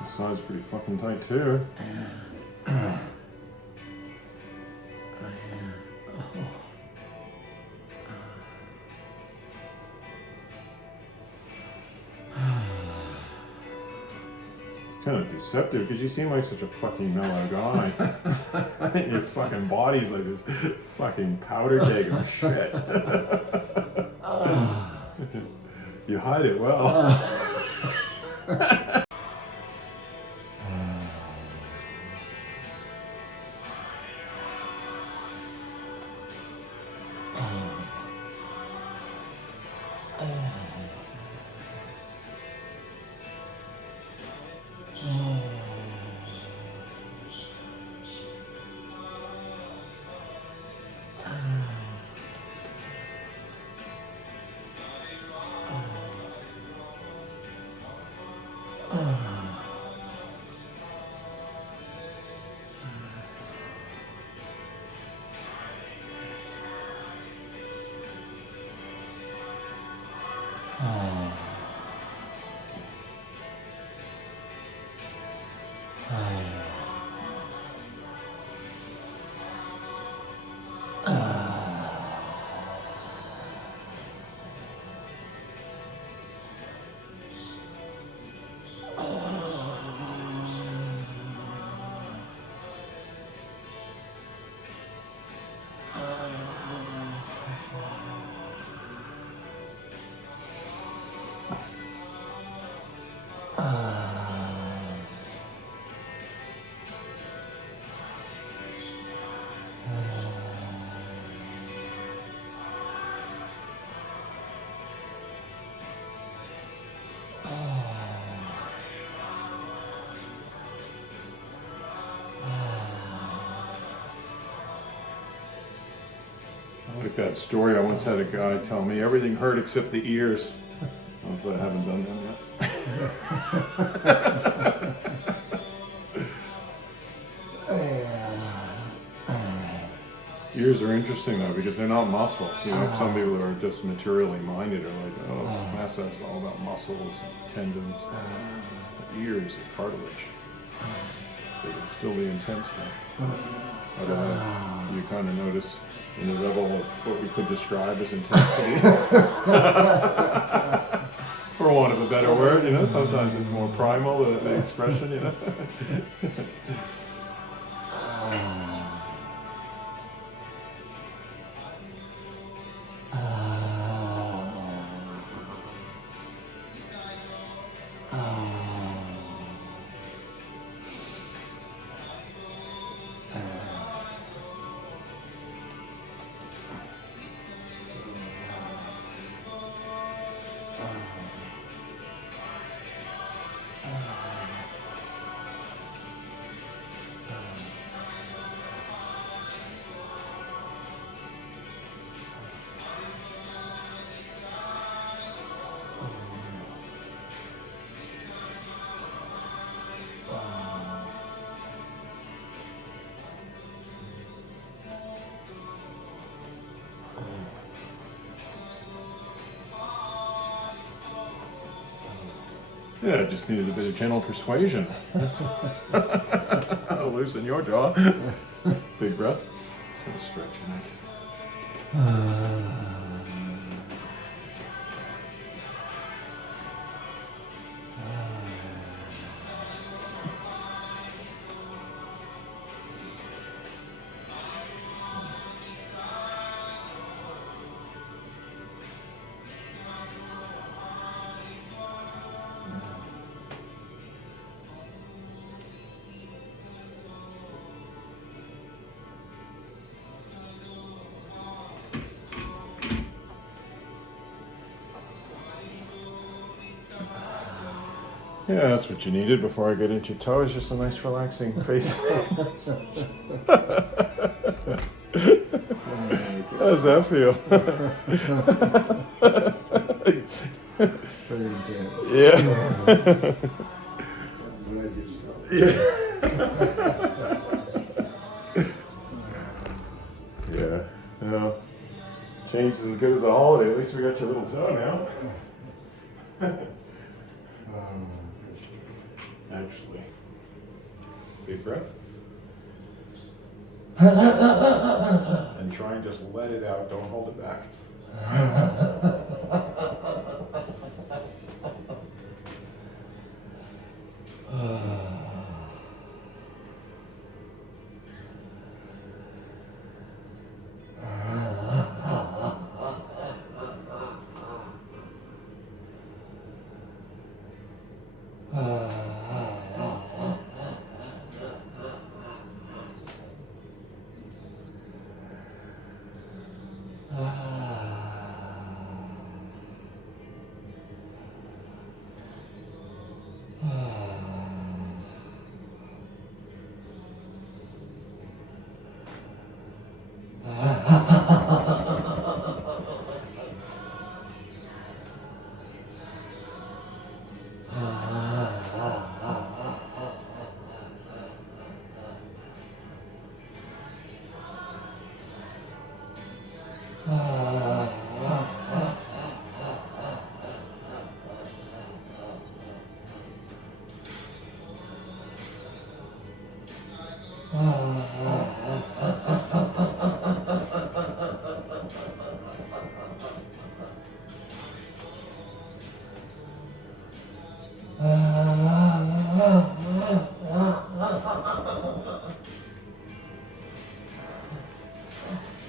The side's pretty fucking tight too. Kind of deceptive because you seem like such a fucking mellow guy. Your fucking body's like this fucking powder keg of shit. You hide it well. Like that story, I once had a guy tell me everything hurt except the ears. I haven't done that yet. Ears are interesting though because they're not muscle. You know, some people are just materially minded are like, oh, massage is all about muscles and tendons. But ears are cartilage. They can still be intense though. But you kind of notice in the level of what we could describe as intensity. For want of a better word, you know, sometimes it's more primal, the expression, you know. Yeah, I just needed a bit of gentle persuasion. Loosen your jaw. Big breath. Just gonna stretch your neck. Yeah, that's what you needed before I get into your toes. Just a nice relaxing face. How does that feel? Very intense. Yeah. I'm glad you stopped. Yeah. No. Change is as good as a holiday. At least we got your little toe now. Actually. Big breath. And try and just let it out. Don't hold it back.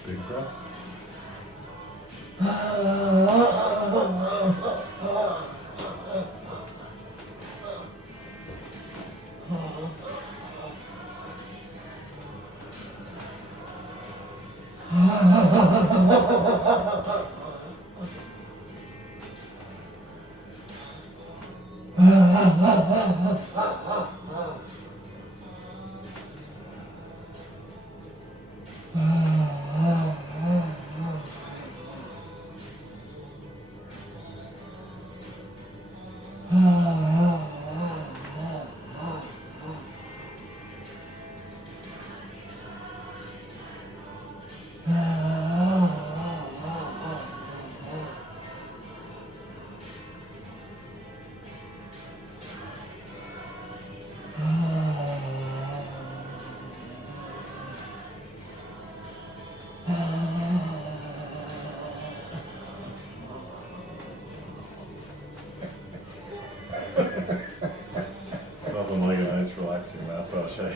Big breath. Nothing like a nice relaxing massage, eh?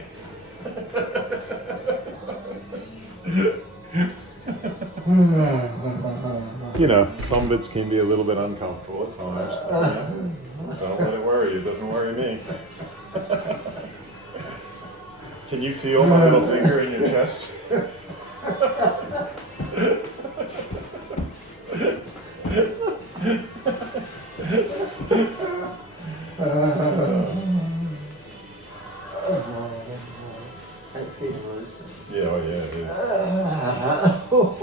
You know, some bits can be a little bit uncomfortable at times. Don't let it worry you. It doesn't worry me. Can you feel my little finger in your chest? Yeah, oh yeah, it is.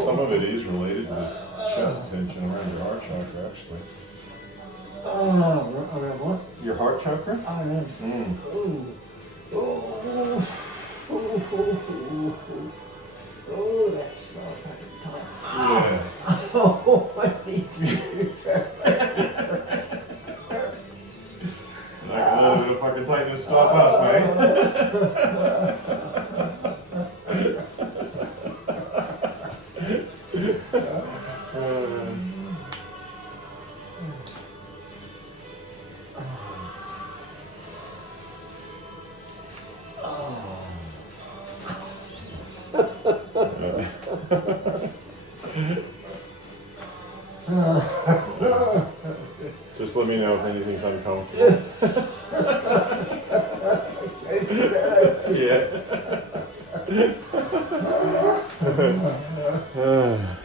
Some of it is related to this chest tension around your heart chakra, actually. Around what? Your heart chakra? Oh, that's so fucking tight. Yeah. Oh, I need to use that. Just let me know if anything's uncomfortable. Yeah.